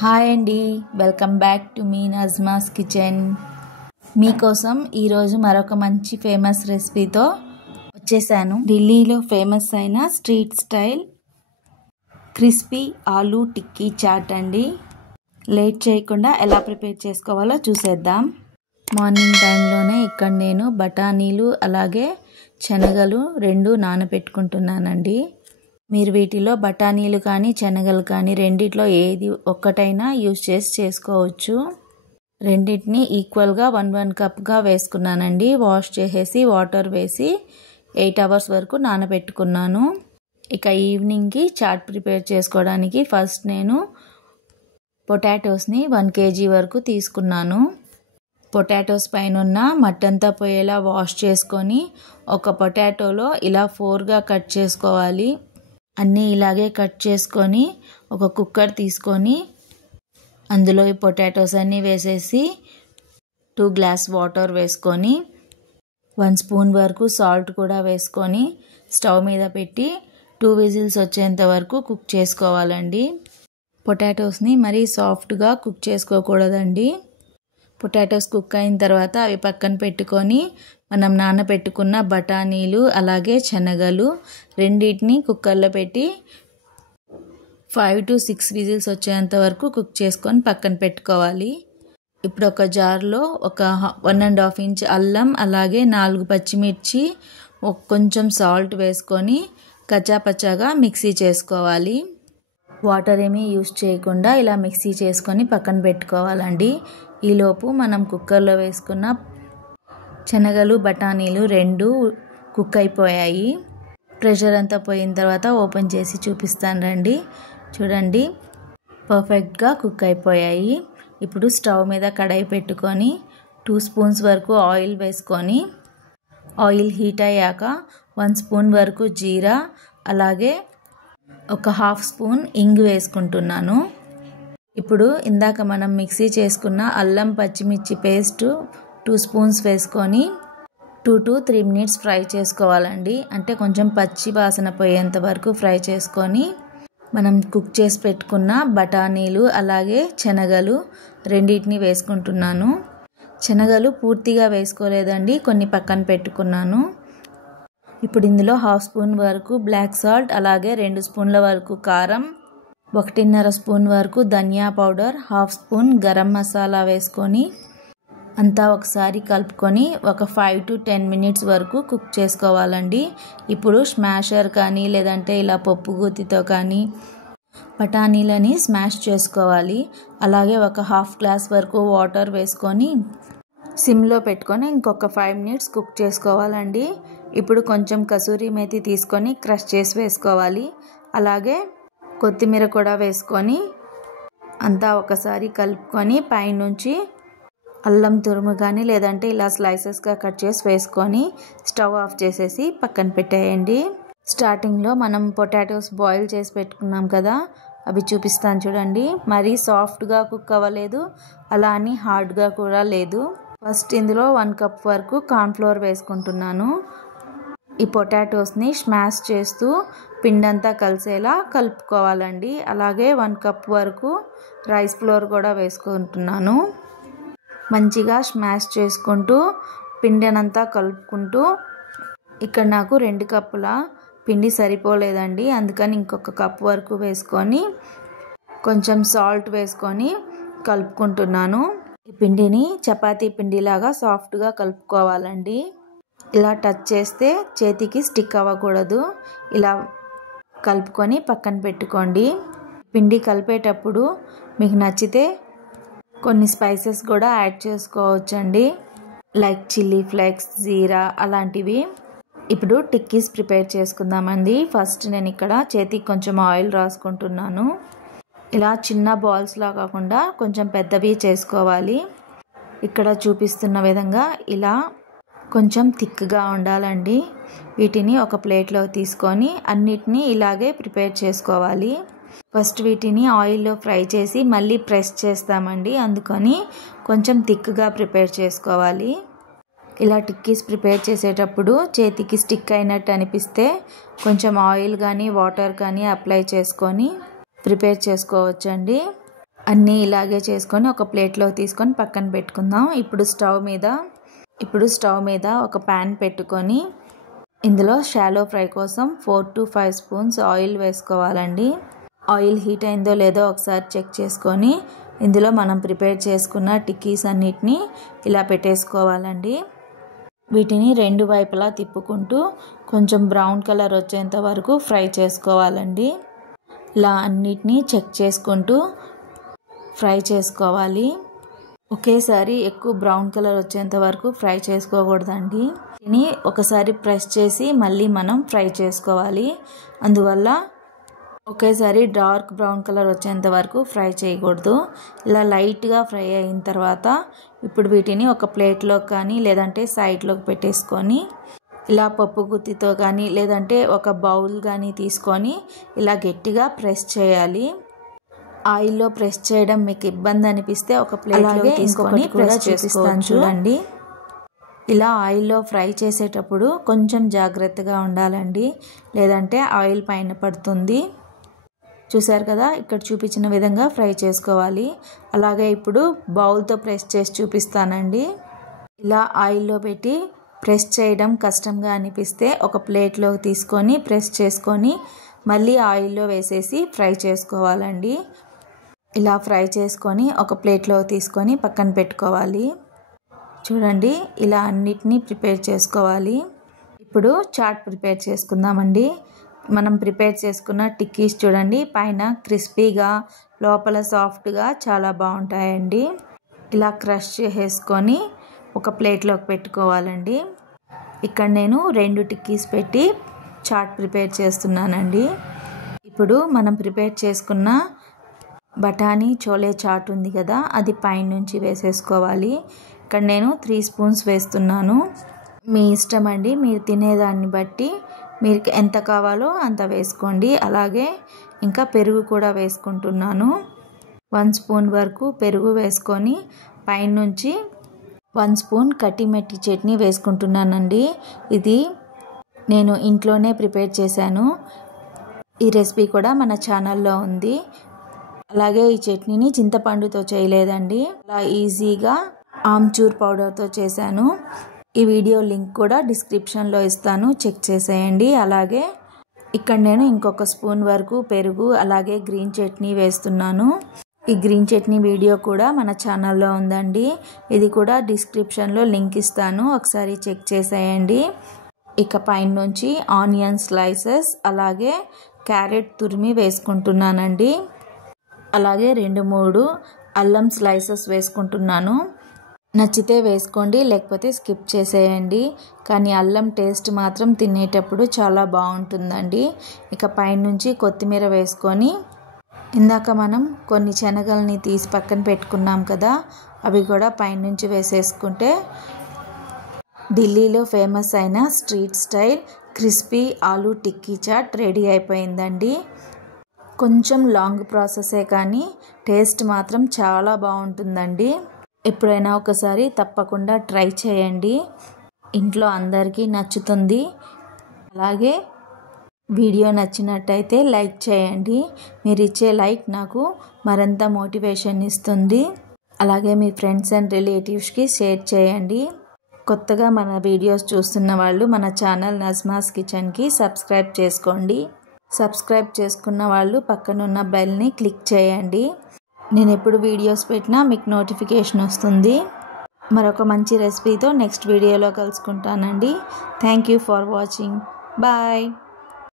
Hi అండి, welcome back to మీ Najma's kitchen. మీకోసం ఈరోజు మరొక మంచి ఫేమస్ రెసిపీతో వచ్చేసాను. ఢిల్లీలో ఫేమస్ అయిన street style crispy aloo tikki chat అండి. లేట్ చేయకుండా ఎలా ప్రిపేర్ చేసుకోవాలో చూసేద్దాం. మార్నింగ్ టైంలోనే ఇక్కడ నేను బఠానీలు అలాగే శనగలు 2 నానబెట్టుకుంటున్నానండి. మీరు వీటిలో బఠానీలు కానీ శనగలు కానీ రెండిట్లో ఏది ఒక్కటైనా యూజ్ చేసుకోవచ్చు. రెండింటిని ఈక్వల్గా 1 కప్గా వేసుకున్నానండి. వాష్ చేసేసి వాటర్ వేసి 8 అవర్స్ వరకు నానబెట్టుకున్నాను. ఇక ఈవినింగ్కి చాట్ ప్రిపేర్ చేసుకోవడానికి ఫస్ట్ నేను పొటాటోస్ని 1 kg వరకు తీసుకున్నాను. పొటాటోస్ పైన ఉన్న మట్టంతా పోయేలా వాష్ చేసుకొని ఒక పొటాటోలో ఇలా 4గా కట్ చేసుకోవాలి. అన్నీ ఇలాగే కట్ చేసుకొని ఒక కుక్కర్ తీసుకొని అందులో ఈ పొటాటోస్ అన్నీ వేసేసి 2 గ్లాస్ వాటర్ వేసుకొని 1 స్పూన్ వరకు సాల్ట్ కూడా వేసుకొని స్టవ్ మీద పెట్టి 2 విజిల్స్ వచ్చేంత వరకు కుక్ చేసుకోవాలండి. పొటాటోస్ని మరీ సాఫ్ట్గా కుక్ చేసుకోకూడదండి. పొటాటోస్ కుక్ అయిన తర్వాత అవి పక్కన పెట్టుకొని మనం నానబెట్టుకున్న బఠానీలు అలాగే శనగలు రెండింటిని కుక్కర్లో పెట్టి 5 to 6 విజిల్స్ వచ్చేంత వరకు కుక్ చేసుకొని పక్కన పెట్టుకోవాలి. ఇప్పుడు ఒక జార్లో ఒక 1.5 ఇంచ్ అల్లం అలాగే 4 పచ్చిమిర్చి కొంచెం సాల్ట్ వేసుకొని కచ్చాపచ్చాగా మిక్సీ చేసుకోవాలి. వాటర్ ఏమీ యూజ్ చేయకుండా ఇలా మిక్సీ చేసుకొని పక్కన పెట్టుకోవాలండి. ఈలోపు మనం కుక్కర్లో వేసుకున్న శనగలు బఠానీలు 2 కుక్ అయిపోయాయి. ప్రెషర్ అంతా పోయిన తర్వాత ఓపెన్ చేసి చూపిస్తాను రండి. చూడండి, పర్ఫెక్ట్గా కుక్ అయిపోయాయి. ఇప్పుడు స్టవ్ మీద కడాయి పెట్టుకొని 2 స్పూన్స్ వరకు ఆయిల్ వేసుకొని ఆయిల్ హీట్ అయ్యాక 1 స్పూన్ వరకు జీరా అలాగే ఒక 1/2 స్పూన్ ఇంగు వేసుకుంటున్నాను. ఇప్పుడు ఇందాక మనం మిక్సీ చేసుకున్న అల్లం పచ్చిమిర్చి పేస్ట్ 2 స్పూన్స్ వేసుకొని 2 to 3 minutes ఫ్రై చేసుకోవాలండి. అంటే కొంచెం పచ్చి వాసన పోయేంత వరకు ఫ్రై చేసుకొని మనం కుక్ చేసి పెట్టుకున్న బఠానీలు అలాగే శనగలు రెండింటిని వేసుకుంటున్నాను. శనగలు పూర్తిగా వేసుకోలేదండి, కొన్ని పక్కన పెట్టుకున్నాను. ఇప్పుడు ఇందులో 1/2 స్పూన్ వరకు బ్లాక్ సాల్ట్ అలాగే 2 స్పూన్ల వరకు కారం 1.5 స్పూన్ వరకు ధనియా పౌడర్ 1/2 స్పూన్ గరం మసాలా వేసుకొని అంతా ఒకసారి కలుపుకొని ఒక 5 to 10 minutes వరకు కుక్ చేసుకోవాలండి. ఇప్పుడు స్మాషర్ కానీ లేదంటే ఇలా పప్పు గుత్తితో కానీ బఠానీలని స్మాష్ చేసుకోవాలి. అలాగే ఒక 1/2 గ్లాస్ వరకు వాటర్ వేసుకొని సిమ్లో పెట్టుకొని ఇంకొక 5 minutes కుక్ చేసుకోవాలండి. ఇప్పుడు కొంచెం కసూరి మేతి తీసుకొని క్రష్ చేసి వేసుకోవాలి. అలాగే కొత్తిమీర కూడా వేసుకొని అంతా ఒకసారి కలుపుకొని పైనుంచి అల్లం తురుము కానీ లేదంటే ఇలా స్లైసెస్గా కట్ చేసి వేసుకొని స్టవ్ ఆఫ్ చేసేసి పక్కన పెట్టేయండి. స్టార్టింగ్లో మనం పొటాటోస్ బాయిల్ చేసి పెట్టుకున్నాం కదా, అవి చూపిస్తాను చూడండి. మరీ సాఫ్ట్గా కుక్ అవ్వలేదు, అలా అని హార్డ్గా కూడా లేదు. ఫస్ట్ ఇందులో 1 కప్ వరకు కార్న్ఫ్లోర్ వేసుకుంటున్నాను. ఈ పొటాటోస్ని స్మాష్ చేస్తూ పిండంతా కలిసేలా కలుపుకోవాలండి. అలాగే 1 కప్ వరకు రైస్ ఫ్లోర్ కూడా వేసుకుంటున్నాను. మంచిగా స్మాష్ చేసుకుంటూ పిండినంతా కలుపుకుంటూ ఇక్కడ నాకు 2 కప్పుల పిండి సరిపోలేదండి, అందుకని ఇంకొక కప్ వరకు వేసుకొని కొంచెం సాల్ట్ వేసుకొని కలుపుకుంటున్నాను. ఈ పిండిని చపాతీ పిండిలాగా సాఫ్ట్గా కలుపుకోవాలండి. ఇలా టచ్ చేస్తే చేతికి స్టిక్ అవ్వకూడదు. ఇలా కలుపుకొని పక్కన పెట్టుకోండి. పిండి కలిపేటప్పుడు మీకు నచ్చితే కొన్ని స్పైసెస్ కూడా యాడ్ చేసుకోవచ్చండి, లైక్ చిల్లీ ఫ్లేక్స్, జీరా అలాంటివి. ఇప్పుడు టిక్కీస్ ప్రిపేర్ చేసుకుందామండి. ఫస్ట్ నేను ఇక్కడ చేతికి కొంచెం ఆయిల్ రాసుకుంటున్నాను. ఇలా చిన్న బాల్స్లా కాకుండా కొంచెం పెద్దవి చేసుకోవాలి. ఇక్కడ చూపిస్తున్న విధంగా ఇలా కొంచెం థిక్గా ఉండాలండి. వీటిని ఒక ప్లేట్లో తీసుకొని అన్నిటినీ ఇలాగే ప్రిపేర్ చేసుకోవాలి. ఫస్ట్ వీటిని ఆయిల్లో ఫ్రై చేసి మళ్ళీ ప్రెస్ చేస్తామండి, అందుకని కొంచెం థిక్గా ప్రిపేర్ చేసుకోవాలి. ఇలా టిక్కీస్ ప్రిపేర్ చేసేటప్పుడు చేతికి స్టిక్ అయినట్టు అనిపిస్తే కొంచెం ఆయిల్ కానీ వాటర్ కానీ అప్లై చేసుకొని ప్రిపేర్ చేసుకోవచ్చండి. అన్నీ ఇలాగే చేసుకొని ఒక ప్లేట్లో తీసుకొని పక్కన పెట్టుకుందాం. ఇప్పుడు స్టవ్ మీద ఒక ప్యాన్ పెట్టుకొని ఇందులో షాలో ఫ్రై కోసం 4 to 5 స్పూన్స్ ఆయిల్ వేసుకోవాలండి. ఆయిల్ హీట్ అయిందో లేదో ఒకసారి చెక్ చేసుకొని ఇందులో మనం ప్రిపేర్ చేసుకున్న టిక్కీస్ అన్నిటినీ ఇలా పెట్టేసుకోవాలండి. వీటిని రెండు వైపులా తిప్పుకుంటూ కొంచెం బ్రౌన్ కలర్ వచ్చేంత వరకు ఫ్రై చేసుకోవాలండి. ఇలా అన్నిటినీ చెక్ చేసుకుంటూ ఫ్రై చేసుకోవాలి. ఒకేసారి ఎక్కువ బ్రౌన్ కలర్ వచ్చేంత వరకు ఫ్రై చేసుకోకూడదండి. దీన్ని ఒకసారి ప్రెస్ చేసి మళ్ళీ మనం ఫ్రై చేసుకోవాలి. అందువల్ల ఒకేసారి డార్క్ బ్రౌన్ కలర్ వచ్చేంత వరకు ఫ్రై చేయకూడదు. ఇలా లైట్గా ఫ్రై అయిన తర్వాత ఇప్పుడు వీటిని ఒక ప్లేట్లో కానీ లేదంటే సైడ్లోకి పెట్టేసుకొని ఇలా పప్పు గుత్తితో కానీ లేదంటే ఒక బౌల్ కానీ తీసుకొని ఇలా గట్టిగా ప్రెస్ చేయాలి. ఆయిల్లో ప్రెస్ చేయడం మీకు ఇబ్బంది అనిపిస్తే ఒక ప్లేట్లో తీసుకొని ప్రెస్ చేస్తాను చూడండి. ఇలా ఆయిల్లో ఫ్రై చేసేటప్పుడు కొంచెం జాగ్రత్తగా ఉండాలండి, లేదంటే ఆయిల్ పైన పడుతుంది. చూసారు కదా, ఇక్కడ చూపించిన విధంగా ఫ్రై చేసుకోవాలి. అలాగే ఇప్పుడు బౌల్తో ప్రెస్ చేసి చూపిస్తానండి. ఇలా ఆయిల్లో పెట్టి ప్రెస్ చేయడం కష్టంగా అనిపిస్తే ఒక ప్లేట్లో తీసుకొని ప్రెస్ చేసుకొని మళ్ళీ ఆయిల్లో వేసేసి ఫ్రై చేసుకోవాలండి. ఇలా ఫ్రై చేసుకొని ఒక ప్లేట్లో తీసుకొని పక్కన పెట్టుకోవాలి. చూడండి, ఇలా అన్నిటినీ ప్రిపేర్ చేసుకోవాలి. ఇప్పుడు చాట్ ప్రిపేర్ చేసుకుందామండి. మనం ప్రిపేర్ చేసుకున్న టిక్కీస్ చూడండి, పైన క్రిస్పీగా లోపల సాఫ్ట్గా చాలా బాగుంటాయండి. ఇలా క్రష్ చేసేసుకొని ఒక ప్లేట్లోకి పెట్టుకోవాలండి. ఇక్కడ నేను 2 టిక్కీస్ పెట్టి చాట్ ప్రిపేర్ చేస్తున్నానండి. ఇప్పుడు మనం ప్రిపేర్ చేసుకున్న బఠానీ చోలే చాట్ ఉంది కదా, అది పైనుంచి వేసేసుకోవాలి. ఇక్కడ నేను 3 స్పూన్స్ వేస్తున్నాను. మీ ఇష్టం అండి, మీరు తినేదాన్ని బట్టి మీరు ఎంత కావాలో అంత వేసుకోండి. అలాగే ఇంకా పెరుగు కూడా వేసుకుంటున్నాను. 1 స్పూన్ వరకు పెరుగు వేసుకొని పైనుంచి 1 స్పూన్ కటిమెట్టి చట్నీ వేసుకుంటున్నానండి. ఇది నేను ఇంట్లోనే ప్రిపేర్ చేశాను. ఈ రెసిపీ కూడా మన ఛానల్లో ఉంది. అలాగే ఈ చట్నీని చింతపండుతో చేయలేదండి, అలా ఈజీగా ఆమ్చూర్ పౌడర్తో చేశాను. ఈ వీడియో లింక్ కూడా డిస్క్రిప్షన్లో ఇస్తాను, చెక్ చేసేయండి. అలాగే ఇక్కడ నేను ఇంకొక స్పూన్ వరకు పెరుగు అలాగే గ్రీన్ చట్నీ వేస్తున్నాను. ఈ గ్రీన్ చట్నీ వీడియో కూడా మన ఛానల్లో ఉందండి. ఇది కూడా డిస్క్రిప్షన్లో లింక్ ఇస్తాను, ఒకసారి చెక్ చేసేయండి. ఇక పైన నుంచి ఆనియన్ స్లైసెస్ అలాగే క్యారెట్ తురిమి వేసుకుంటున్నానండి. అలాగే 2-3 అల్లం స్లైసెస్ వేసుకుంటున్నాను. నచ్చితే వేసుకోండి, లేకపోతే స్కిప్ చేసేయండి. కానీ అల్లం టేస్ట్ మాత్రం తినేటప్పుడు చాలా బాగుంటుందండి. ఇక పైనుంచి కొత్తిమీర వేసుకొని ఇందాక మనం కొన్ని శనగల్ని తీసి పక్కన పెట్టుకున్నాం కదా, అవి కూడా పైనుంచి వేసేసుకుంటే ఢిల్లీలో ఫేమస్ అయిన street style crispy aloo tikki chat ready అయిపోయిందండి. కొంచెం లాంగ్ ప్రాసెసే కానీ టేస్ట్ మాత్రం చాలా బాగుంటుందండి. ఎప్పుడైనా ఒకసారి తప్పకుండా ట్రై చేయండి, ఇంట్లో అందరికీ నచ్చుతుంది. అలాగే వీడియో నచ్చినట్టయితే లైక్ చేయండి. మీరు ఇచ్చే లైక్ నాకు మరింత మోటివేషన్ ఇస్తుంది. అలాగే మీ ఫ్రెండ్స్ అండ్ రిలేటివ్స్కి షేర్ చేయండి. కొత్తగా మన వీడియోస్ చూస్తున్న వాళ్ళు మన ఛానల్ నజ్మాస్ కిచెన్కి సబ్స్క్రైబ్ చేసుకోండి. సబ్స్క్రైబ్ చేసుకున్న వాళ్ళు పక్కనున్న బెల్ని క్లిక్ చేయండి. నేను ఎప్పుడు వీడియోస్ పెట్టినా మీకు నోటిఫికేషన్ వస్తుంది. మరొక మంచి రెసిపీతో నెక్స్ట్ వీడియోలో కలుసుకుంటానండి. Thank you for watching. Bye.